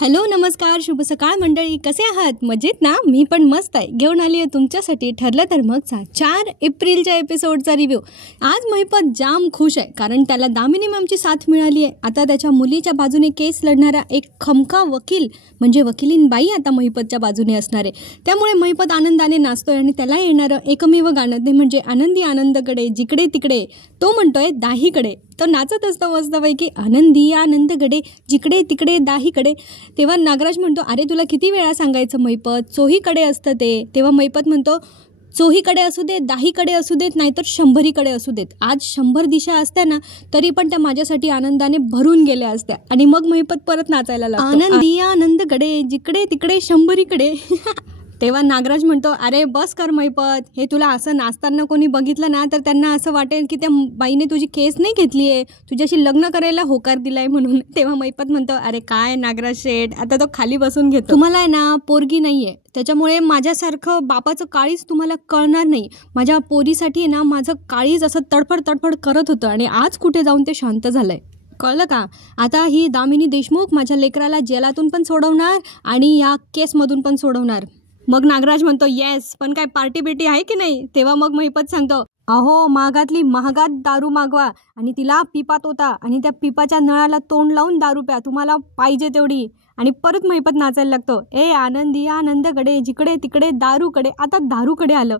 Hello नमस्कार शुभ सकाळ मंडळी, कसे आहात? मजेत ना? मी पण मस्त आहे. घेऊन आली आहे तुमच्यासाठी ठरलं तर मगचा 4 एप्रिलच्या एपिसोडचा रिव्ह्यू. आज महिपत जाम खुश आहे कारण त्याला दामिनी मॅमची साथ मिळाली आहे. आता त्याच्या मुलीच्या बाजूने केस लढणारा एक खमका वकील म्हणजे वकिलीन बाई आता महिपतच्या बाजूने असणार आहे. त्यामुळे महिपत आनंदाने नाचतोय आणि त्याला येणारं एकमेव गाणं ते म्हणजे आनंदी आनंदकडे जिकडे तिकडे. तो म्हणतोय दाहीकडे. तो नाचत असतो मस्तपैकी आनंदी आनंदकडे जिकडे तिकडे दाहीकडे. तेव्हा नागराज म्हणतो, अरे तुला किती वेळा सांगायचं महिपत, चोहीकडे असतं ते. तेव्हा महिपत म्हणतो, चोहीकडे असू देत, दाहीकडे असू देत, नाहीतर 100कडे असू देत. आज 100 दिशा असत्या ना तरी पण त्या माझ्यासाठी आनंदाने भरून गेल्या असत्या. आणि मग महिपत परत नाचायला लागतो, आनंदी आनंदकडे जिकडे तिकडे 100कडे. तेव्हा नागराज म्हणतो, अरे बस कर महिपत, हे तुला असं नाचताना कोणी बघितलं ना तर त्यांना असं वाटेल की त्या बाईने तुझी केस नाही घेतली आहे, तुझ्याशी लग्न करायला होकार दिलाय म्हणून. तेव्हा महिपत म्हणतो, अरे काय नागराज शेठ, आता तो खाली बसून घेतो. तुम्हाला आहे ना पोरगी नाही आहे, त्याच्यामुळे माझ्यासारखं बापाचं काळीज तुम्हाला कळणार नाही. माझ्या पोरीसाठी ना माझं काळीज असं तडफड तडफड करत होतं आणि आज कुठे जाऊन ते शांत झालंय. कळलं का? आता ही दामिनी देशमुख माझ्या लेकराला जेलातून पण सोडवणार आणि या केसमधून पण सोडवणार. मग नागराज म्हणतो, येस, पण काय पार्टी बिटी आहे की नाही? तेव्हा मग महिपत सांगतो, अहो महागातली महागात दारू मागवा आणि तिला पिपात होता आणि त्या पिपाच्या नळाला तोंड लावून दारू प्या, तुम्हाला पाहिजे तेवढी. आणि परत महिपत नाचायला लागतो, ए आनंदी आनंदकडे जिकडे तिकडे दारूकडे. आता दारूकडे आलं.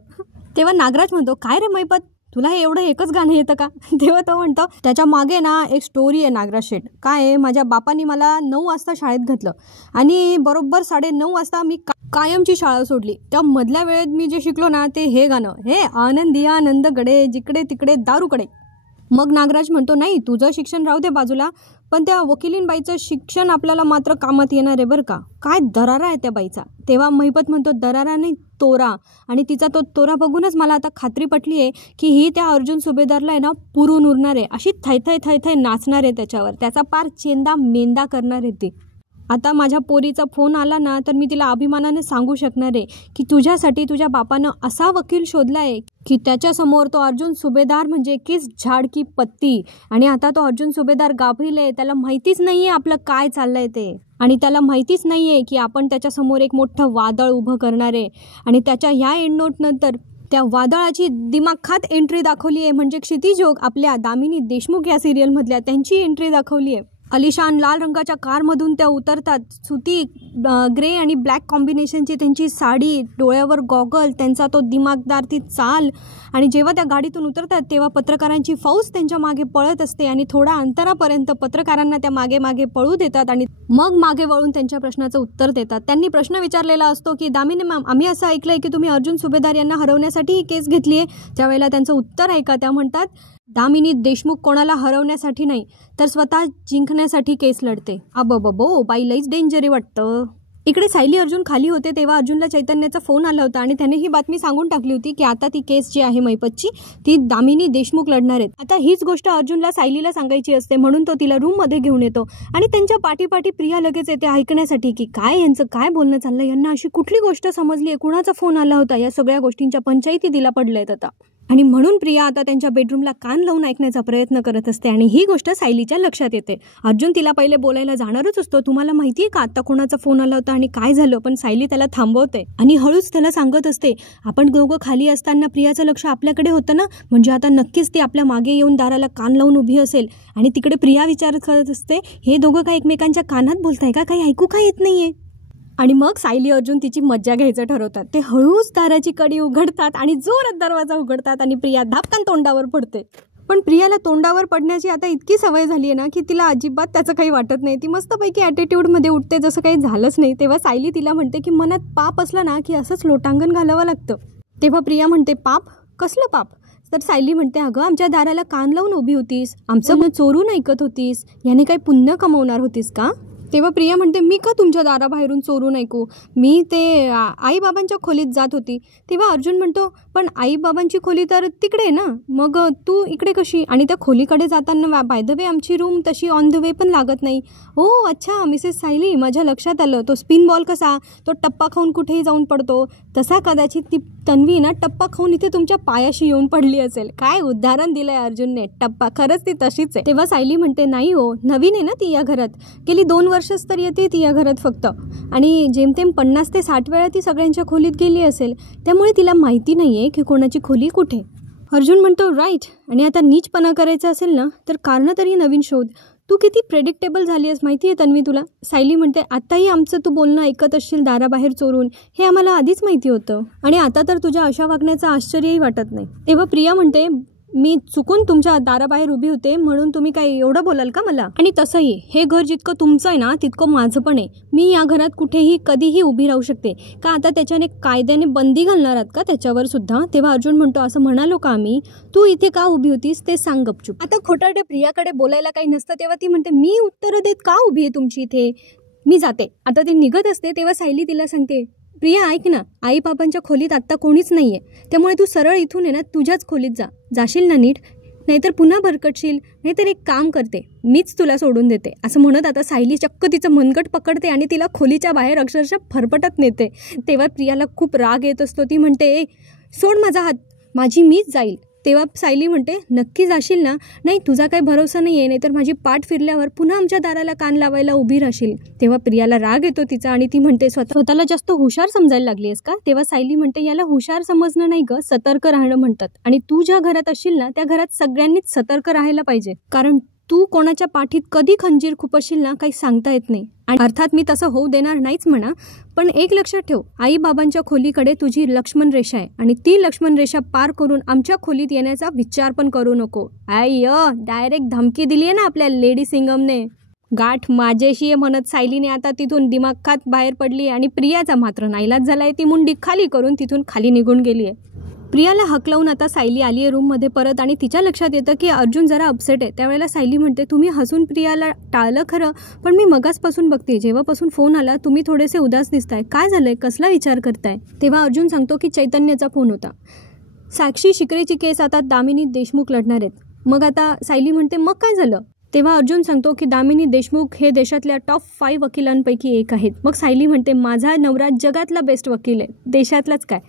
तेव्हा नागराज म्हणतो, काय रे महिपत, तुला हे एवढं एकच गाणं येतं का? तेव्हा तो म्हणतो, त्याच्या मागे ना एक स्टोरी आहे नागराज शेठ. काय आहे, माझ्या बापानी मला 9 वाजता शाळेत घातलं आणि बरोबर 9:30 वाजता मी कायमची शाळा सोडली. त्या मधल्या वेळेत मी जे शिकलो ना ते हे गाणं, हे आनंदी आनंदकडे जिकडे तिकडे दारूकडे. मग नागराज म्हणतो, नाही तुझं शिक्षण राहू दे बाजूला, पण त्या वकिलीनबाईचं शिक्षण आपल्याला मात्र कामात येणार आहे बरं का. काय दरारा आहे त्या बाईचा. तेव्हा महिपत म्हणतो, दरारा नाही तोरा. आणि तिचा तो तोरा बघूनच मला आता खात्री पटली आहे की ही त्या अर्जुन सुभेदारला आहे ना पुरून उरणार आहे, अशी थैथय थैथय नाचणार आहे त्याच्यावर, त्याचा पार चेंदा मेंदा करणार आहे ती. आता माझ्या पोरीचा फोन आला ना तर मी तिला अभिमानाने सांगू शकणार आहे की तुझ्यासाठी तुझ्या बापानं असा वकील शोधला आहे की त्याच्यासमोर तो अर्जुन सुभेदार म्हणजे किस झाड की पत्ती. आणि आता तो अर्जुन सुभेदार गाभीले, त्याला माहितीच नाही आहे आपलं काय चाललंय ते. आणि त्याला माहितीच नाही आहे की आपण त्याच्यासमोर एक मोठं वादळ उभं करणार आहे. आणि त्याच्या ह्या एंडनोटनंतर त्या वादळाची दिमाखात एंट्री दाखवली आहे, म्हणजे क्षितिजोग आपल्या दामिनी देशमुख या सिरियलमधल्या त्यांची एंट्री दाखवली आहे. अलिशान लाल रंगाच्या कारमधून त्या उतरतात, सुती ग्रे आणि ब्लॅक कॉम्बिनेशनची त्यांची साडी, डोळ्यावर गॉगल, त्यांचा तो दिमागदार ती चाल. आणि जेव्हा त्या गाडीतून उतरतात तेव्हा पत्रकारांची फौज त्यांच्या मागे पळत असते आणि थोड्या अंतरापर्यंत पत्रकारांना त्या मागे मागे पळू देतात आणि मग मागे वळून त्यांच्या प्रश्नाचं उत्तर देतात. त्यांनी प्रश्न विचारलेला असतो की दामिनी मॅम, आम्ही असं ऐकलंय की तुम्ही अर्जुन सुभेदार यांना हरवण्यासाठी ही केस घेतली आहे. त्यावेळेला त्यांचं उत्तर ऐका. त्या म्हणतात, दामिनी देशमुख कोणाला हरवण्यासाठी नाही तर स्वतः जिंकण्यासाठी केस लढते. अबबो, बाई लईच डेंजरी वाटतं. इकडे सायली अर्जुन खाली होते तेव्हा अर्जुनला चैतन्याचा फोन आला होता आणि त्याने ही बातमी सांगून टाकली होती की आता ती केस जी आहे महिपतची ती दामिनी देशमुख लढणार आहेत. आता हीच गोष्ट अर्जुनला सायलीला सांगायची असते म्हणून तो तिला रूममध्ये घेऊन येतो आणि त्यांच्या पाठीपाठी प्रिया लगेच येते ऐकण्यासाठी की काय यांचं काय बोलणं चाललंय, यांना अशी कुठली गोष्ट समजली आहे, कुणाचा फोन आला होता, या सगळ्या गोष्टींच्या पंचायती तिला पडल्यात आता. आणि म्हणून प्रिया आता त्यांच्या बेडरूमला कान लावून ऐकण्याचा प्रयत्न करत असते आणि ही गोष्ट सायलीच्या लक्षात येते. अर्जुन तिला पहिले बोलायला जाणारच असतो, तुम्हाला माहितीये का आता कोणाचा फोन आला होता आणि काय झालं, पण सायली त्याला थांबवते आणि हळूच त्याला सांगत असते, आपण दोघं खाली असताना प्रियाचं लक्ष आपल्याकडे होतं ना, म्हणजे आता नक्कीच ती आपल्या मागे येऊन दाराला कान लावून उभी असेल. आणि तिकडे प्रिया विचार करत असते, हे दोघं काय एकमेकांच्या कानात बोलताय का, काही ऐकू काय येत नाहीये. आणि मग सायली अर्जुन तिची मज्जा घ्यायचं ठरवतात. ते हळूच दाराची कडी उघडतात आणि जोरात दरवाजा उघडतात आणि प्रिया धापकान तोंडावर पडते. पण प्रियाला तोंडावर पडण्याची आता इतकी सवय झाली आहे ना की तिला अजिबात त्याचं काही वाटत नाही. ती मस्तपैकी ॲटिट्यूडमध्ये उठते जसं काही झालंच नाही. तेव्हा सायली तिला म्हणते की मनात पाप असलं ना की असंच लोटांगण घालावं लागतं. तेव्हा प्रिया म्हणते, पाप? कसलं पाप? तर सायली म्हणते, अगं आमच्या दाराला कान लावून उभी होतीस, आमचं चोरून ऐकत होतीस, याने काही पुण्य कमवणार होतीस का? तेव्हा प्रिया म्हणते, मी का तुमच्या दाराबाहेरून चोरून ऐकू, मी ते आईबाबांच्या खोलीत जात होती. तेव्हा अर्जुन म्हणतो, पण आईबाबांची खोली तर तिकडे आहे ना, मग तू इकडे कशी? आणि त्या खोलीकडे जाताना बाय द वे आमची रूम तशी ऑन द वे पण लागत नाही. ओ अच्छा मिसेस सायली, माझ्या लक्षात आलं, तो स्पिन बॉल कसा तो टप्पा खाऊन कुठेही जाऊन पडतो तसा कदाचित ती तन्वी ना टप्पा खाऊन इथे तुमच्या पायाशी येऊन पडली असेल. काय उदाहरण दिलंय अर्जुनने, टप्पा. खरंच ती तशीच आहे. तेव्हा सायली म्हणते नाही हो, नवीन आहे ना ती या घरात, गेली 2 वर्षच तर येते ती या घरात फक्त, आणि जेमतेम 50 ते 60 वेळा ती सगळ्यांच्या खोलीत गेली असेल, त्यामुळे तिला माहिती नाहीये की कोणाची खोली कुठे. अर्जुन म्हणतो राईट, आणि आता नीचपणा करायचा असेल ना तर कारणं तरी नवीन शोध. तू किती प्रेडिक्टेबल झाली आहेस माहिती आहे तन्वी तुला. सायली म्हणते आताही आमचं तू बोलणं ऐकत असशील दाराबाहेर चोरून, हे आम्हाला आधीच माहिती होतं, आणि आता तर तुझ्या अशा वागण्याचं आश्चर्यही वाटत नाही. तेव्हा प्रिया म्हणते मी चुकून तुमच्या दाराबाहेर उभी होते म्हणून तुम्ही काय एवढं बोलाल का मला. आणि तसंही हे घर जितकं तुमचं आहे ना तितकं माझं पण आहे. मी या घरात कुठेही कधीही उभी राहू शकते का. आता त्याच्याने कायद्याने बंदी घालणार आहात का त्याच्यावर सुद्धा. तेव्हा अर्जुन म्हणतो असं म्हणालो का आम्ही, तू इथे का उभी होतीस ते सांग गपचूप. आता खोटारडे प्रियाकडे बोलायला काही नसतं तेव्हा ती म्हणते मी उत्तरं देत का उभी आहे तुमची इथे, मी जाते. आता ती निघत असते तेव्हा सायली तिला सांगते प्रिया ऐक ना, आई बाबांच्या खोलीत आत्ता कोणीच नाहीये, त्यामुळे तू सरळ इथून आहे ना तुझ्याच खोलीत जाशील ना नीट, नाहीतर पुन्हा भरकटशील. नाहीतर एक काम करते, मीच तुला सोडून देते. असं म्हणत आता सायली चक्क तिचं मनगट पकडते आणि तिला खोलीच्या बाहेर अक्षरशः फरफटत नेते. तेव्हा प्रियाला खूप राग येत असतो. ती म्हणते सोड माझा हात, माझी मीच जाईल. तेव्हा सायली म्हणते नक्की जाशील ना. नाही तुझा काही भरोसा नाही आहे, नाहीतर माझी पाठ फिरल्यावर पुन्हा आमच्या दाराला कान लावायला उभी राहशील. तेव्हा प्रियाला राग येतो तिचा आणि ती म्हणते स्वतःला जास्त हुशार समजायला लागली आहेस का. तेव्हा सायली म्हणते याला हुशार समजणं नाही ग, सतर्क राहणं म्हणतात, आणि तू ज्या घरात असशील ना त्या घरात सगळ्यांनीच सतर्क राहायला पाहिजे, कारण तू कोणाच्या पाठीत कधी खंजीर खुपसशील ना काही सांगता येत नाही. आणि अर्थात मी तसं होऊ देणार नाहीच म्हणा, पण एक लक्षात ठेव, आई बाबांच्या खोलीकडे तुझी लक्ष्मण रेषा आहे आणि ती लक्ष्मण रेषा पार करून आमच्या खोलीत येण्याचा विचार पण करू नको. डायरेक्ट धमकी दिली आहे ना आपल्या लेडी सिंगमने. गाठ माझ्याशी आहे म्हणत सायलीने आता तिथून दिमाखात बाहेर पडली आणि प्रियाचा मात्र नाईलाज झालाय. ती मुंडी खाली करून तिथून खाली निघून गेली आहे. प्रियाला हकलावून आता सायली आली आहे रूममध्ये परत, आणि तिच्या लक्षात येतं की अर्जुन जरा अपसेट आहे. त्यावेळेला सायली म्हणते तुम्ही हसून प्रियाला टाळलं खरं, पण मी मगासपासून बघते, जेव्हापासून फोन आला तुम्ही थोडेसे उदास दिसताय, काय झालंय, कसला विचार करताय. तेव्हा अर्जुन सांगतो की चैतन्याचा फोन होता. साक्षी शिकरेची केस आता दामिनी देशमुख लढणार आहेत. मग आता सायली म्हणते मग काय झालं. तेव्हा अर्जुन सांगतो की दामिनी देशमुख हे देशातल्या टॉप 5 वकिलांपैकी एक आहेत. मग सायली म्हणते माझा नवरा जगातला बेस्ट वकील आहे, देशातलाच काय.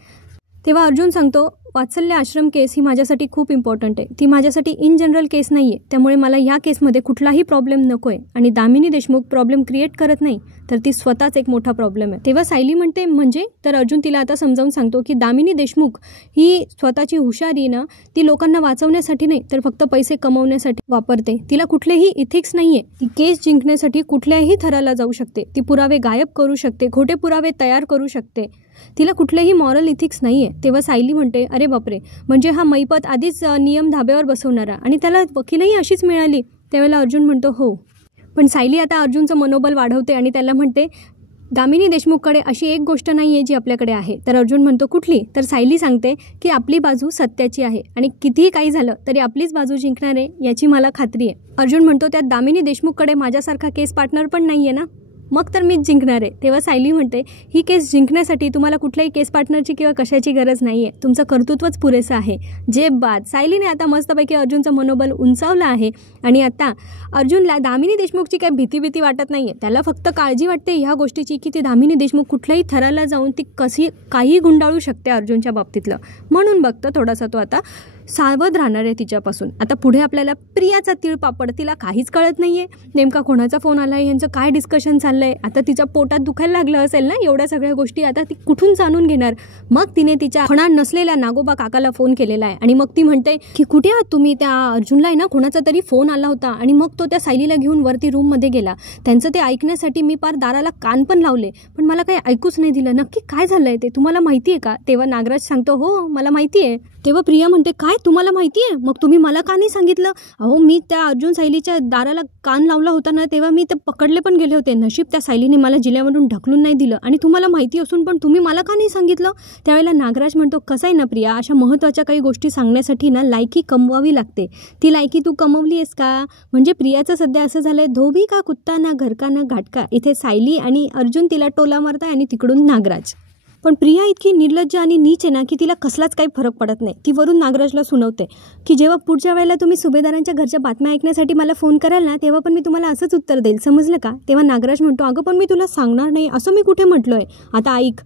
तेव्हा अर्जुन सांगतो वात्सल्य आश्रम केस ही माझ्यासाठी खूप इम्पॉर्टंट आहे, ती माझ्यासाठी इन जनरल केस नाही आहे, त्यामुळे मला या केसमध्ये कुठलाही प्रॉब्लेम नको आहे, आणि दामिनी देशमुख प्रॉब्लेम क्रिएट करत नाही तर ती स्वतःच एक मोठा प्रॉब्लेम आहे. तेव्हा सायली म्हणते म्हणजे, तर अर्जुन तिला आता समजावून सांगतो की दामिनी देशमुख ही स्वतःची हुशारी ना ती लोकांना वाचवण्यासाठी नाही तर फक्त पैसे कमवण्यासाठी वापरते. तिला कुठलेही इथिक्स नाही आहे. ती केस जिंकण्यासाठी कुठल्याही थराला जाऊ शकते, ती पुरावे गायब करू शकते, खोटे पुरावे तयार करू शकते, तिला कुठलेही मॉरल इथिक्स नाही आहे. तेव्हा सायली म्हणते अरे बापरे, म्हणजे हा मैपत आधीच नियम धाब्यावर बसवणारा आणि त्याला वकीलही अशीच मिळाली. त्यावेळेला अर्जुन म्हणतो हो, पण सायली आता अर्जुनचं मनोबल वाढवते आणि त्याला म्हणते दामिनी देशमुखकडे अशी एक गोष्ट नाही आहे जी आपल्याकडे आहे. तर अर्जुन म्हणतो कुठली. तर सायली सांगते की आपली बाजू सत्याची आहे आणि कितीही काही झालं तरी आपलीच बाजू जिंकणार आहे याची मला खात्री आहे. अर्जुन म्हणतो त्यात दामिनी देशमुखकडे माझ्यासारखा केस पार्टनर पण नाही आहे ना, मग तर मीच जिंकणार आहे. तेव्हा सायली म्हणते ही केस जिंकण्यासाठी तुम्हाला कुठल्याही केस पार्टनरची किंवा कशाची गरज नाही आहे, तुमचं कर्तृत्वच पुरेसं आहे. जे बाद. सायलीने आता मस्तपैकी अर्जुनचं मनोबल उंचावलं आहे आणि आता अर्जुनला दामिनी देशमुखची काही भीती वाटत नाही आहे. त्याला फक्त काळजी वाटते ह्या गोष्टीची की ती दामिनी देशमुख कुठल्याही थराला जाऊन ती कशी काही गुंडाळू शकते अर्जुनच्या बाबतीतलं. म्हणून बघतं थोडासा तो आता सावध राहणार आहे तिच्यापासून. आता पुढे आपल्याला प्रियाचा तिळपापड, तिला काहीच कळत नाही आहे नेमका कोणाचा फोन आला आहे, यांचं काय डिस्कशन चाललं आहे. आता तिच्या पोटात दुखायला लागलं असेल ना एवढ्या सगळ्या गोष्टी, आता ती कुठून जाणून घेणार. मग तिने तिच्या होणार नसलेल्या नागोबा काकाला फोन केलेला आहे आणि मग ती म्हणते की कुठे आहात तुम्ही. त्या अर्जुनला आहे ना कोणाचा तरी फोन आला होता आणि मग तो त्या सायलीला घेऊन वरती रूममध्ये गेला. त्यांचं ते ऐकण्यासाठी मी पार दाराला कान पण लावले पण मला काही ऐकूच नाही दिलं. नक्की काय झालंय ते तुम्हाला माहिती आहे का. तेव्हा नागराज सांगतो हो मला माहिती आहे. तेव्हा प्रिया म्हणते काय तुम्हाला माहिती आहे, मग तुम्ही मला का नाही सांगितलं. अहो मी त्या अर्जुन सायलीच्या दाराला कान लावला होता ना तेव्हा मी ते पकडले पण गेले होते. नशीब त्या सायलीने मला जिल्ह्यावरून ढकलून नाही दिलं आणि तुम्हाला माहिती असून पण तुम्ही मला का नाही सांगितलं. त्यावेळेला नागराज म्हणतो कसं आहे ना प्रिया, अशा महत्त्वाच्या काही गोष्टी सांगण्यासाठी ना लायकी कमवावी लागते. ती लायकी तू कमवली आहेस का. म्हणजे प्रियाचं सध्या असं झालंय धोबी का कुत्ता ना घरका ना घाटका. इथे सायली आणि अर्जुन तिला टोला मारताय आणि तिकडून नागराज. पण प्रिया इतकी निर्लज्ज आणि नीच आहे ना की तिला कसलाच काही फरक पडत नाही. ती वरून नागराजला सुनवते की जेव्हा पुढच्या वेळेला तुम्ही सुभेदारांच्या घरच्या बातम्या ऐकण्यासाठी मला फोन कराल ना तेव्हा पण मी तुम्हाला असंच उत्तर देईल, समजलं का. तेव्हा नागराज म्हणतो अगं पण मी तुला सांगणार नाही असं मी कुठे म्हटलोय. आता ऐक,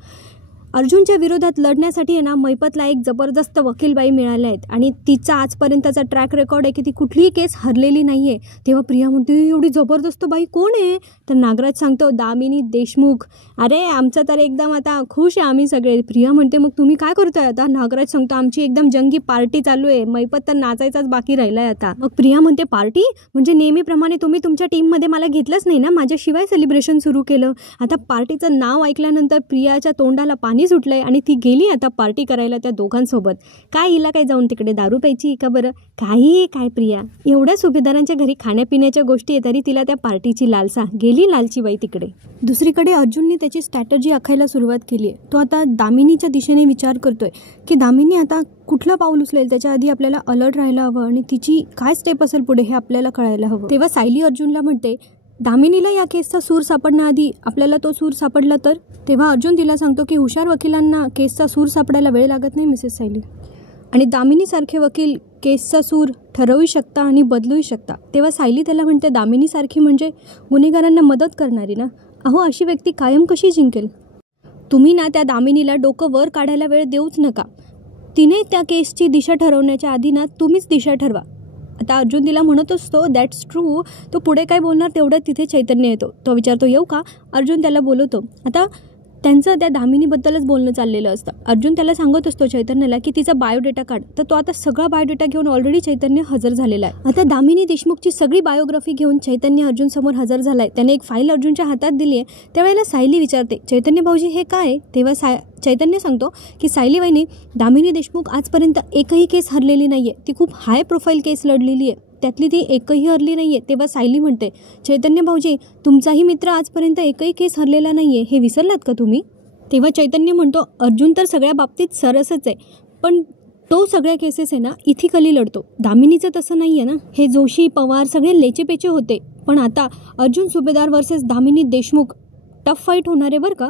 अर्जुनच्या विरोधात लढण्यासाठी आहे ना मैपतला एक जबरदस्त वकीलबाई मिळाल्या आहेत आणि तिचा आजपर्यंतचा ट्रॅक रेकॉर्ड आहे की ती कुठलीही केस हरलेली नाही आहे. तेव्हा प्रिया म्हणते एवढी जबरदस्त बाई कोण आहे? तर नागराज सांगतो दामिनी देशमुख. अरे आमचं तर एकदम आता खुश आहे आम्ही सगळे. प्रिया म्हणते मग तुम्ही काय करतोय आता? नागराज सांगतो आमची एकदम जंगी पार्टी चालू आहे, मैपत तर नाचायचाच बाकी राहिलाय आता. मग प्रिया म्हणते पार्टी म्हणजे नेहमीप्रमाणे तुम्ही तुमच्या टीममध्ये मला घेतलंच नाही ना, माझ्याशिवाय सेलिब्रेशन सुरू केलं. आता पार्टीचं नाव ऐकल्यानंतर प्रियाच्या तोंडाला पाणी सुटलंय आणि ती गेली आता पार्टी करायला त्या दोघांसोबत. काय हिला काय जाऊन तिकडे दारू प्यायची का बरं? काही काय प्रिया, एवढ्या सुभेदारांच्या घरी खाण्यापिण्याच्या गोष्टी आहे तरी तिला त्या पार्टीची लालसा. गेली लालची बाई तिकडे. दुसरीकडे अर्जुनने त्याची स्ट्रॅटजी आखायला सुरुवात केली आहे. तो आता दामिनीच्या दिशेने विचार करतोय की दामिनी आता कुठलं पाऊल उचलेल, त्याच्या आधी आपल्याला अलर्ट राहायला हवं आणि तिची काय स्टेप असेल पुढे हे आपल्याला कळायला हवं. तेव्हा सायली अर्जुनला म्हणते दामिनीला या केसचा सूर सापडण्याआधी आपल्याला तो सूर सापडला तर? तेव्हा अर्जुन तिला सांगतो की हुशार वकिलांना केसचा सूर सापडायला वेळ लागत नाही मिसेस सायली, आणि दामिनीसारखे वकील केसचा सूर ठरवू शकता आणि बदलूही शकता. तेव्हा सायली त्याला म्हणते दामिनीसारखी म्हणजे गुन्हेगारांना मदत करणारी ना? अहो अशी व्यक्ती कायम कशी जिंकेल? तुम्ही ना त्या दामिनीला डोकं वर काढायला वेळ देऊच नका. तिने त्या केसची दिशा ठरवण्याच्या आधी ना तुम्हीच दिशा ठरवा. आता अर्जुन तिला म्हणत असतो दॅट्स ट्रू. तो पुढे काय बोलणार तेवढ्यात तिथे चैतन्य येतो. तो विचारतो येऊ का? अर्जुन त्याला बोलवतो. आता त्यांचं त्या दामिनीबद्दलच बोलणं चाललेलं असतं. अर्जुन त्याला सांगत असतो चैतन्यला की तिचा बायोडेटा काढ. तर तो आता सगळा बायोडेटा घेऊन ऑलरेडी चैतन्य हजर झालेला आहे. आता दामिनी देशमुखची सगळी बायोग्राफी घेऊन चैतन्य अर्जुन समोर हजर झालाय. त्याने एक फाईल अर्जुनच्या हातात दिली आहे. त्यावेळेला सायली विचारते चैतन्य भाऊजी हे काय? तेव्हा चैतन्य सांगतो की सायली वहिनी, दामिनी देशमुख आजपर्यंत एकही केस हरलेली नाहीये. ती खूप हाय प्रोफाईल केस लढलेली आहे, त्यातली ती एकही हरली नाहीये. तेव्हा सायली म्हणते चैतन्य भाऊजी तुमचाही मित्र आजपर्यंत एकही केस हरलेला नाहीये, हे विसरलात का तुम्ही? तेव्हा चैतन्य म्हणतो अर्जुन तर सगळ्या बाबतीत सरसच आहे, पण तो सगळ्या केसेस आहे ना इथिकली लढतो. दामिनीचं तसं नाही आहे ना. हे जोशी पवार सगळे लेचेपेचे होते, पण आता अर्जुन सुभेदार versus Damini Deshmukh tough fight होणार आहे बरं का.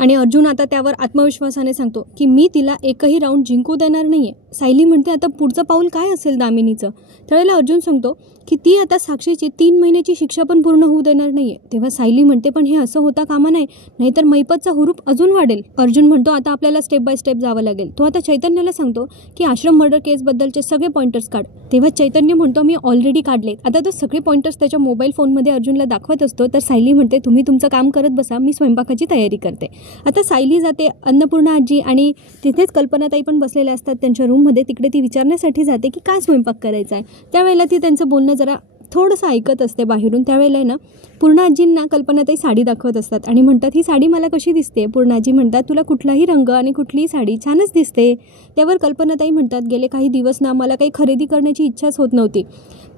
आणि अर्जुन आता त्यावर आत्मविश्वासाने सांगतो की मी तिला एकही राऊंड जिंकू देणार नाहीये. सायली म्हणते आता पुढचं पाऊल काय असेल दामिनीचं? त्यावेळेला अर्जुन सांगतो की ती आता साक्षीची 3 महिन्याची शिक्षा पण पूर्ण होऊ देणार नाहीये. तेव्हा सायली म्हणते पण हे असं होता कामा नाही, नाहीतर मैपतचा हुरूप अजून वाढेल. अर्जुन म्हणतो आता आपल्याला स्टेप बाय स्टेप जावं लागेल. तो आता चैतन्याला सांगतो की आश्रम मर्डर केसबद्दलचे सगळे पॉइंटर्स काढ. तेव्हा चैतन्य म्हणतो मी ऑलरेडी काढले. आता तो सगळे पॉइंटर्स त्याच्या मोबाईल फोनमध्ये अर्जुनला दाखवत असतो. तर सायली म्हणते तुम्ही तुमचं काम करत बसा, मी स्वयंपाकाची तयारी करते. आता सायली जाते अन्नपूर्णा आजी आणि तिथेच कल्पनाताई पण बसलेल्या असतात त्यांच्या रूममध्ये. तिकडे ती विचारण्यासाठी जाते की काय स्वयंपाक करायचा आहे. त्यावेळेला ती त्यांचं बोलणं जरा थोडंसं ऐकत असते बाहेरून. त्यावेळेला ना पूर्णाजींना कल्पनाताई साडी दाखवत असतात आणि म्हणतात ही साडी मला कशी दिसते? पूर्णाजी म्हणतात तुला कुठलाही रंग आणि कुठलीही साडी छानच दिसते. त्यावर कल्पनाताई म्हणतात गेले काही दिवस ना मला काही खरेदी करण्याची इच्छाच होत नव्हती,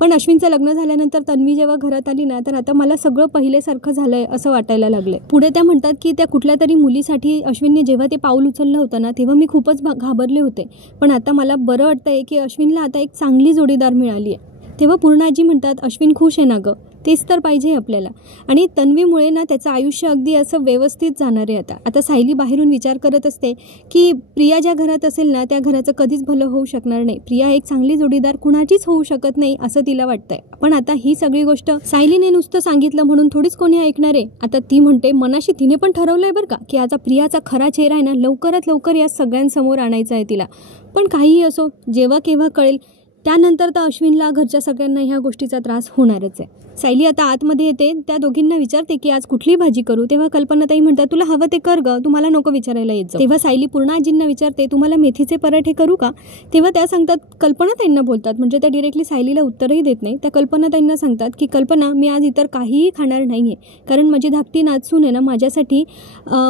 पण अश्विनचं लग्न झाल्यानंतर तन्वी जेव्हा घरात आली ना तर आता मला सगळं पहिल्यासारखं झालंय असं वाटायला लागलंय. पुढे त्या म्हणतात की त्या कुठल्या तरी मुलीसाठी अश्विनने जेव्हा ते पाऊल उचललं होतं ना तेव्हा मी खूपच घाबरले होते, पण आता मला बरं वाटतंय की अश्विनला आता एक चांगली जोडीदार मिळाली आहे. तेव्हा पूर्णाजी म्हणतात अश्विन खुश आहे ना गं, तेच तर पाहिजे आपल्याला. आणि तन्वीमुळे ना त्याचं आयुष्य अगदी असं व्यवस्थित जाणार आहे. आता सायली बाहेरून विचार करत असते की प्रिया ज्या घरात असेल ना त्या घराचं कधीच भलं होऊ शकणार नाही. प्रिया एक चांगली जोडीदार कुणाचीच होऊ शकत नाही असं तिला वाटतंय. पण आता ही सगळी गोष्ट सायलीने नुसतं सांगितलं म्हणून थोडीच कोणी ऐकणार आहे. आता ती म्हणते मनाशी तिने पण ठरवलंय बरं का की आता प्रियाचा खरा चेहरा आहे ना लवकरात लवकर या सगळ्यांसमोर आणायचा आहे तिला. पण काहीही असो, जेव्हा केव्हा कळेल त्यानंतर तर अश्विनला घरच्या सगळ्यांना ह्या गोष्टीचा त्रास होणारच आहे. सायली आता आतमध्ये येते, त्या दोघींना विचारते की आज कुठली भाजी करू. तेव्हा कल्पनाताई म्हणतात तुला हवं ते कर ग, तुम्हाला नको विचारायला येत जाऊ. तेव्हा सायली पूर्णाजींना विचारते तुम्हाला मेथीचे पराठे करू का? तेव्हा त्या सांगतात कल्पनाताईंना बोलतात, म्हणजे त्या डिरेक्टली सायलीला उत्तरही देत नाही. त्या कल्पनाताईंना सांगतात की कल्पना मी आज इतर काहीही खाणार नाहीये, कारण माझी धाकटी नाचसून आहे ना माझ्यासाठी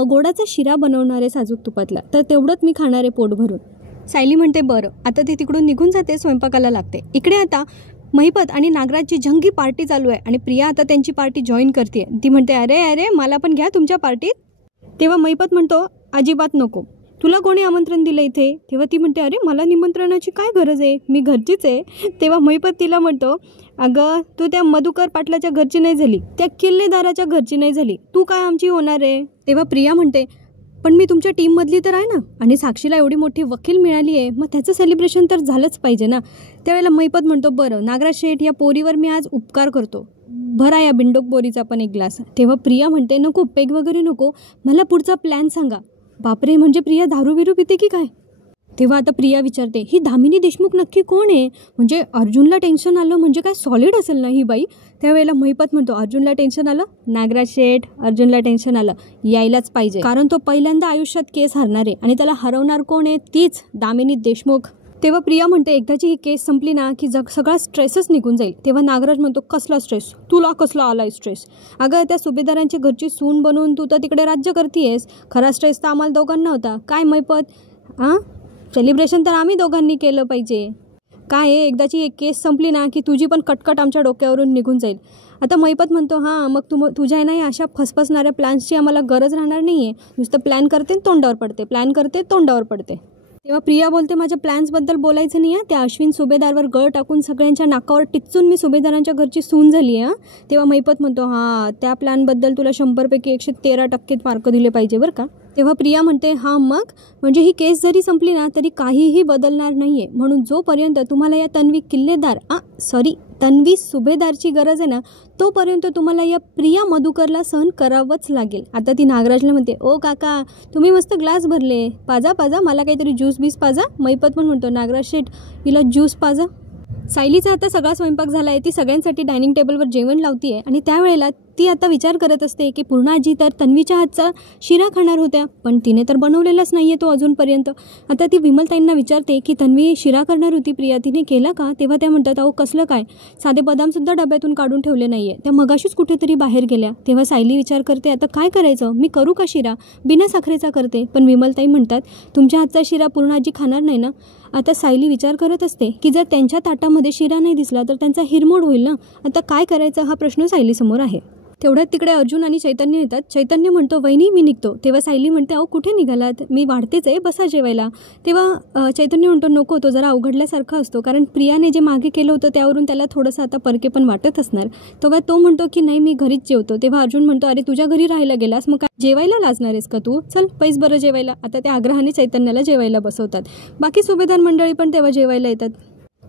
गोडाचा शिरा बनवणार आहे साजूक तुपातला, तर तेवढंच मी खाणार आहे पोट भरून. सायली म्हणते बरं. आता ती तिकडून निघून जाते, स्वयंपाकाला लागते. इकडे आता महिपत आणि नागराजची जंगी पार्टी चालू आहे आणि प्रिया आता त्यांची पार्टी जॉईन करते. ती म्हणते अरे मला पण घ्या तुमच्या पार्टीत. तेव्हा महिपत म्हणतो अजिबात नको, तुला कोणी आमंत्रण दिलं इथे? तेव्हा ती म्हणते अरे मला निमंत्रणाची काय गरज आहे, मी घरचीच आहे. तेव्हा महिपत तिला म्हणतो अगं तू त्या मधुकर पाटलाच्या घरची नाही झाली, त्या किल्लेदाराच्या घरची नाही झाली, तू काय आमची होणार आहे? तेव्हा प्रिया म्हणते पण मी तुमच्या टीममधली तर आहे ना, आणि साक्षीला एवढी मोठी वकील मिळाली आहे, मग त्याचं सेलिब्रेशन तर झालंच पाहिजे ना. त्यावेळेला महिपत म्हणतो बरं नागराज शेठ या पोरीवर मी आज उपकार करतो, भरा या बिंडोक बोरीचा पण एक ग्लास. तेव्हा प्रिया म्हणते नको, पेग वगैरे नको, मला पुढचा प्लॅन सांगा. बापरे, म्हणजे प्रिया दारू बिरू पिते की काय? तेव्हा आता प्रिया विचारते, ही दामिनी देशमुख नक्की कोण आहे? म्हणजे अर्जुनला टेन्शन आलं म्हणजे काय सॉलिड असेल ना ही बाई. त्यावेळेला महिपत म्हणतो, अर्जुनला टेन्शन आलं? नागराज शेठ, अर्जुनला टेन्शन आलं, यायलाच पाहिजे, कारण तो पहिल्यांदा आयुष्यात केस हरणार आहे आणि त्याला हरवणार कोण आहे? तीच दामिनी देशमुख. तेव्हा प्रिया म्हणते, एकदाची ही केस संपली ना की सगळा स्ट्रेसच निघून जाईल. तेव्हा नागराज म्हणतो, कसला स्ट्रेस? तुला कसला आलाय स्ट्रेस? अगं त्या सुभेदारांची घरची सून बनवून तू तर तिकडे राज्य करतीयस. खरा स्ट्रेस तर आम्हाला दोघांना होता. काय महिपत? सेलिब्रेशन तर आम्ही दोघांनी केलं पाहिजे. काय आहे, एकदाची एक केस संपली ना की तुझी पण कटकट आमच्या डोक्यावरून निघून जाईल. आता महिपत म्हणतो, मग तुझ्या नाही अशा फसफसणाऱ्या प्लॅन्सची आम्हाला गरज राहणार नाही आहे. नुसतं प्लॅन करते तोंडावर पडते, प्लॅन करते तोंडावर पडते. तेव्हा प्रिया बोलते, माझ्या प्लॅन्सबद्दल बोलायचं नाही आहे. त्या अश्विन सुभेदारवर गळ टाकून सगळ्यांच्या नाकावर टिच्चून मी सुभेदारांच्या घरची सून झाली आहे. तेव्हा महिपत म्हणतो, त्या प्लॅनबद्दल तुला 100पैकी 113% मार्क दिले पाहिजे बरं का. तेव्हा प्रिया म्हणते, मग म्हणजे ही केस जरी संपली ना तरी काहीही बदलणार नाही आहे. म्हणून जोपर्यंत तुम्हाला या तन्वी सुभेदारची गरज आहे ना, तोपर्यंत तुम्हाला या प्रिया मधुकरला सहन करावंच लागेल. आता ती नागराजला म्हणते, ओ काका, तुम्ही मस्त ग्लास भरले, पाजा मला काहीतरी ज्यूस बीस पाजा. महिपत पण म्हणतो, नागराज शेठ, हिला ज्यूस पाजा. सायलीचा आता सगळा स्वयंपाक झाला आहे. ती सगळ्यांसाठी डायनिंग टेबलवर जेवण लावती आहे आणि त्यावेळेला ती आता विचार करत असते की पूर्णा आजी तर तन्वीच्या हातचा शिरा खाणार होत्या, पण तिने तर बनवलेलाच नाही आहे तो अजूनपर्यंत. आता ती विमलताईंना विचारते की तन्वी शिरा करणार होती प्रिया, तिने केला का? तेव्हा त्या म्हणतात, अहो कसलं काय, साधे बदामसुद्धा डब्यातून काढून ठेवले नाही आहे, त्या मगाशीच कुठेतरी बाहेर गेल्या. तेव्हा सायली विचार करते, आता काय करायचं, मी करू का शिरा? बिना साखरेचा करते. पण विमलताई म्हणतात, तुमच्या हातचा शिरा पूर्णा आजी खाणार नाही ना. आता सायली विचार करत असते की जर त्यांच्या ताटामध्ये शिरा नाही दिसला तर त्यांचा हिरमोड होईल ना. आता काय करायचं हा प्रश्न सायलीसमोर आहे. तेवढ्यात तिकडे अर्जुन आणि चैतन्य येतात. चैतन्य म्हणतो, वहिनी मी निघतो. तेव्हा सायली म्हणते, अहो कुठे निघालात, मी वाढतेच आहे, बसा जेवायला. तेव्हा चैतन्य म्हणतो, नको, तो जरा अवघडल्यासारखा असतो, कारण प्रियाने जे मागे केलं होतं त्यावरून त्याला थोडंसं आता परके पण वाटत असणार. तेव्हा तो म्हणतो की नाही, मी घरीच जेवतो. तेव्हा अर्जुन म्हणतो, अरे तुझ्या घरी राहायला गेलास, मग काय जेवायला लाजणार आहेस का तू? चल पैस बरं जेवायला. आता त्या आग्रहाने चैतन्याला जेवायला बसवतात. बाकी सुभेदार मंडळी पण तेव्हा जेवायला येतात.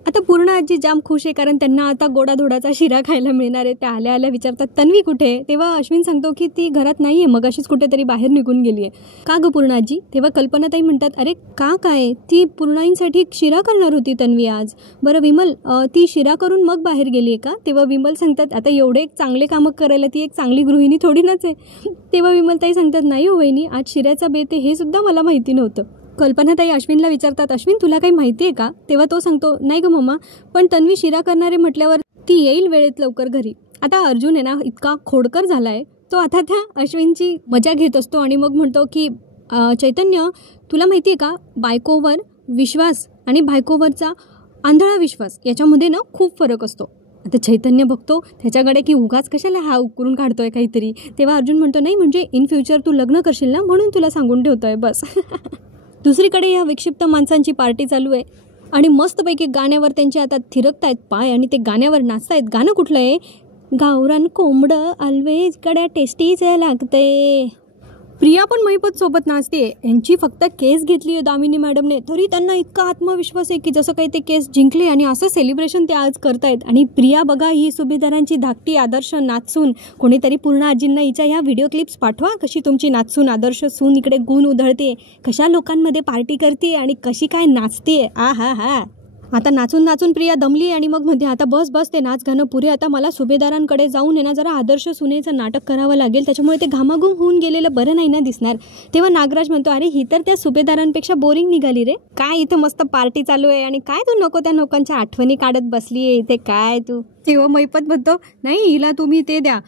आता पूर्ण आजी जाम खुश आहे, कारण त्यांना आता गोडाधोडाचा शिरा खायला मिळणार आहे. त्या आल्या आल्या विचारतात, तन्वी कुठे? तेव्हा अश्विन सांगतो की ती घरात नाही आहे, मगाशीच कुठेतरी बाहेर निघून गेली आहे. का गं पूर्ण आजी? तेव्हा कल्पनाताई म्हणतात, अरे का काय, ती पूर्णाईंसाठी शिरा करणार होती तन्वी आज. बरं विमल, ती शिरा करून मग बाहेर गेली आहे का? तेव्हा विमल सांगतात, आता एवढे चांगले कामं करायला ती एक चांगली गृहिणी थोडी नाच आहे. तेव्हा विमलताई सांगतात, नाही हो वहिनी, आज शिऱ्याचा बेत हे सुद्धा मला माहिती नव्हतं. कल्पनाताई अश्विनला विचारतात, अश्विन तुला काही माहिती आहे का? तेव्हा तो सांगतो, नाही गं मम्मा, पण तन्वी शिरा करणारे म्हटल्यावर ती येईल वेळेत लवकर घरी. आता अर्जुन आहे ना इतका खोडकर झाला आहे, तो आता त्या अश्विनची मजा घेत असतो आणि मग म्हणतो की चैतन्य, तुला माहिती आहे का, बायकोवर विश्वास आणि बायकोवरचा आंधळा विश्वास याच्यामध्ये ना खूप फरक असतो. आता चैतन्य बघतो त्याच्याकडे की उगाच कशाला हा उकरून काढतोय काहीतरी. तेव्हा अर्जुन म्हणतो, नाही म्हणजे इन फ्युचर तू लग्न करशील ना, म्हणून तुला सांगून ठेवतोय बस. दुसरीकडे या विक्षिप्त माणसांची पार्टी चालू आहे आणि मस्तपैकी गाण्यावर त्यांचे आता थिरकतायत पाय आणि ते गाण्यावर नाचतायत. गाणं कुठलं आहे? गावरान कोंबडं ऑलवेज कड्या टेस्टीच लागते. प्रिया पण महिपत सोबत नाचते. यांची फक्त केस घेतली आहे दामिनी मॅडमने, तरी त्यांना इतका आत्मविश्वास आहे की जसं काही ते केस जिंकले आणि असं सेलिब्रेशन ते आज करतायत. आणि प्रिया बघा, ही सुभेदारांची धाकटी आदर्श नाचसून. कोणीतरी पूर्ण आजींना हिच्या ह्या व्हिडिओ क्लिप्स पाठवा, कशी तुमची नाचसून आदर्श सून इकडे गुण उधळते, कशा लोकांमध्ये पार्टी करते आणि कशी काय नाचते. हा आता नाचून नाचून प्रिया दमली आणि मग म्हणते, आता बस ते नाच गाणं पुरे, आता मला सुभेदारांकडे जाऊन आहे ना जरा आदर्श सुनेचं नाटक करावं लागेल, त्याच्यामुळे ते घामाघूम होऊन गेलेलं बरं नाही ना दिसणार. तेव्हा नागराज म्हणतो, अरे ही तर त्या सुभेदारांपेक्षा बोरिंग निघाली रे, काय इथं मस्त पार्टी चालू आहे आणि काय तू नको त्या लोकांच्या आठवणी काढत बसली आहे इथे, काय तू. तेव्हा महिपत म्हणतो, नाही हिला तुम्ही ते द्या,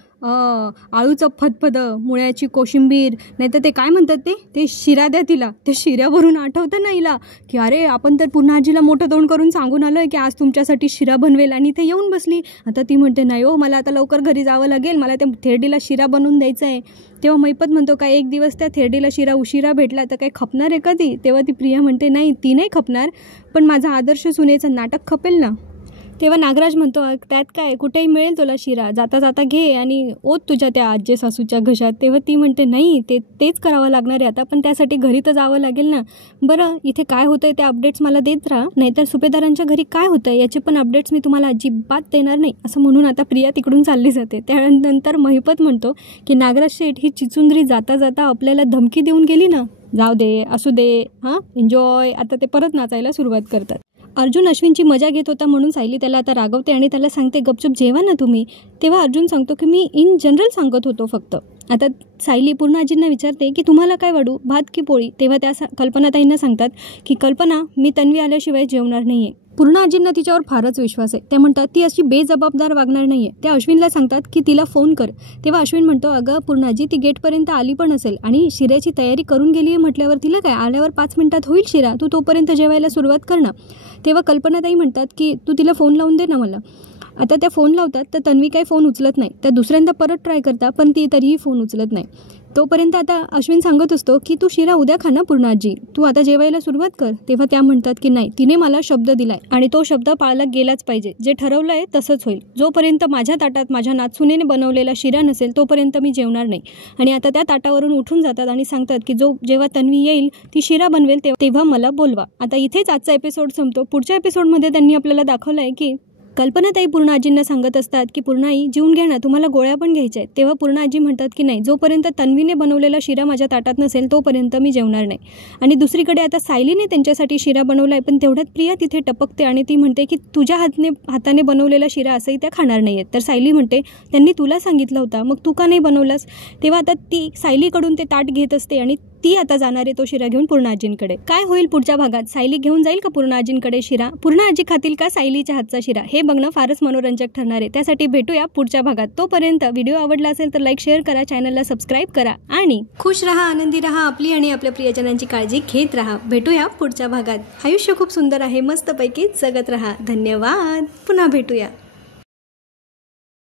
आळूचं फतफद, मुळ्याची कोशिंबीर, नाही तर ते काय म्हणतात ते शिरा द्या तिला. ते शिऱ्यावरून आठवतं ना हिला की अरे आपण तर पुन्हा आजीला मोठं तोंड करून सांगून आलोय की आज तुमच्यासाठी शिरा बनवेल, आणि ते येऊन बसली. आता ती म्हणते, नाही हो मला आता लवकर घरी जावं लागेल, मला त्या थेरडीला शिरा बनवून द्यायचा आहे. तेव्हा महिपत म्हणतो, काय एक दिवस त्या थेरडीला शिरा उशिरा भेटला तर काही खपणार आहे का ती? तेव्हा ती प्रिया म्हणते, नाही ती नाही खपणार, पण माझा आदर्श सुनेचं नाटक खपेल ना. तेव्हा नागराज म्हणतो त्यात काय, कुठेही मिळेल तुला शिरा, जाता जाता घे आणि ओत तुझ्या त्या आजी सासूच्या घशात. तेव्हा ती म्हणते नाही तेच करावं लागणार आहे आता, पण त्यासाठी घरी तर जावं लागेल ना. बरं इथे काय होतंय ते अपडेट्स मला देत राहा, नाहीतर सुभेदारांच्या घरी काय होतंय याचे पण अपडेट्स मी तुम्हाला अजिबात देणार नाही, असं म्हणून आता प्रिया तिकडून चालली जाते. त्यानंतर महिपत म्हणतो की नागराज शेठ ही चिचुंद्री जाता जाता आपल्याला धमकी देऊन गेली ना, जाऊ दे असू दे हां एन्जॉय. आता ते परत नाचायला सुरुवात करतात. अर्जुन अश्विनची मजा घेत होता म्हणून सायली त्याला आता रागवते आणि त्याला सांगते गपचूप जेवा ना तुम्ही. तेव्हा अर्जुन सांगतो की मी इन जनरल सांगत होतो फक्त. आता सायली पूर्ण आजींना विचारते की तुम्हाला काय वाढू, भात की पोळी. तेव्हा त्या कल्पनाताईंना सांगतात की कल्पना मी तन्वी आल्याशिवाय जेवणार नाही आहे. पूर्ण आजींना तिच्यावर फारच विश्वास आहे. त्या म्हणतात ती अशी बेजबाबदार वागणार नाही आहे. त्या अश्विनला सांगतात की तिला फोन कर. तेव्हा अश्विन म्हणतो अगं पूर्ण आजी ती गेटपर्यंत आली पण असेल आणि शिऱ्याची तयारी करून गेली आहे म्हटल्यावर तिला काय, आल्यावर 5 मिनिटात होईल शिरा, तू तोपर्यंत जेवायला सुरुवात कर ना. तेव्हा कल्पनाताई म्हणतात की तू तिला फोन लावून दे ना मला. आता त्या फोन लावतात तर तन्वी काही फोन उचलत नाही. त्या दुसऱ्यांदा परत ट्राय करता पण ती तरीही फोन उचलत नाही. तोपर्यंत आता अश्विन सांगत असतो की तू शिरा उद्या खा ना पूर्ण आजी, तू आता जेवायला सुरुवात कर. तेव्हा त्या म्हणतात की नाही तिने मला शब्द दिलाय आणि तो शब्द पाळला गेलाच पाहिजे, जे ठरवलं आहे तसंच होईल. जोपर्यंत माझ्या ताटात माझ्या नातसुनेने बनवलेला शिरा नसेल तोपर्यंत मी जेवणार नाही. आणि आता त्या ताटावरून उठून जातात आणि सांगतात की जेव्हा तन्वी येईल ती शिरा बनवेल तेव्हा मला बोलवा. आता इथेच आजचा एपिसोड संपतो. पुढच्या एपिसोडमध्ये त्यांनी आपल्याला दाखवलं आहे की कल्पनाताई पूर्ण आजींना सांगत असतात की पूर्णाई जेवून घ्या ना, तुम्हाला गोळ्या पण घ्यायच्या आहेत. तेव्हा पूर्ण आजी म्हणतात की नाही जोपर्यंत तन्वीने बनवलेला शिरा माझ्या ताटात नसेल तोपर्यंत मी जेवणार नाही. आणि दुसरीकडे आता सायलीने त्यांच्यासाठी शिरा बनवला आहे, पण तेवढ्यात प्रिया तिथे टपकते आणि ती म्हणते की तुझ्या हाताने बनवलेला शिरा असंही त्या खाणार नाही आहेत. तर सायली म्हणते त्यांनी तुला सांगितलं होता मग तू का नाही बनवलास. तेव्हा आता ती सायलीकडून ते ताट घेत असते आणि ती आता जाणार आहे तो शिरा घेऊन पूर्ण आजींकडे. काय होईल पुढच्या भागात, सायली घेऊन जाईल का पूर्ण आजींकडे शिरा, पूर्ण आजी खातील का सायलीच्या हातचा शिरा, हे बघणं फारच मनोरंजक ठरणार आहे. त्यासाठी भेटूया पुढच्या भागात. तोपर्यंत व्हिडिओ आवडला असेल तर लाईक शेअर करा, चॅनलला सबस्क्राईब करा आणि खुश रहा, आनंदी रहा, आपली आणि आपल्या प्रियजनांची काळजी घेत रहा. भेटूया पुढच्या भागात. आयुष्य खूप सुंदर आहे, मस्तपैकी जगत रहा. धन्यवाद, पुन्हा भेटूया.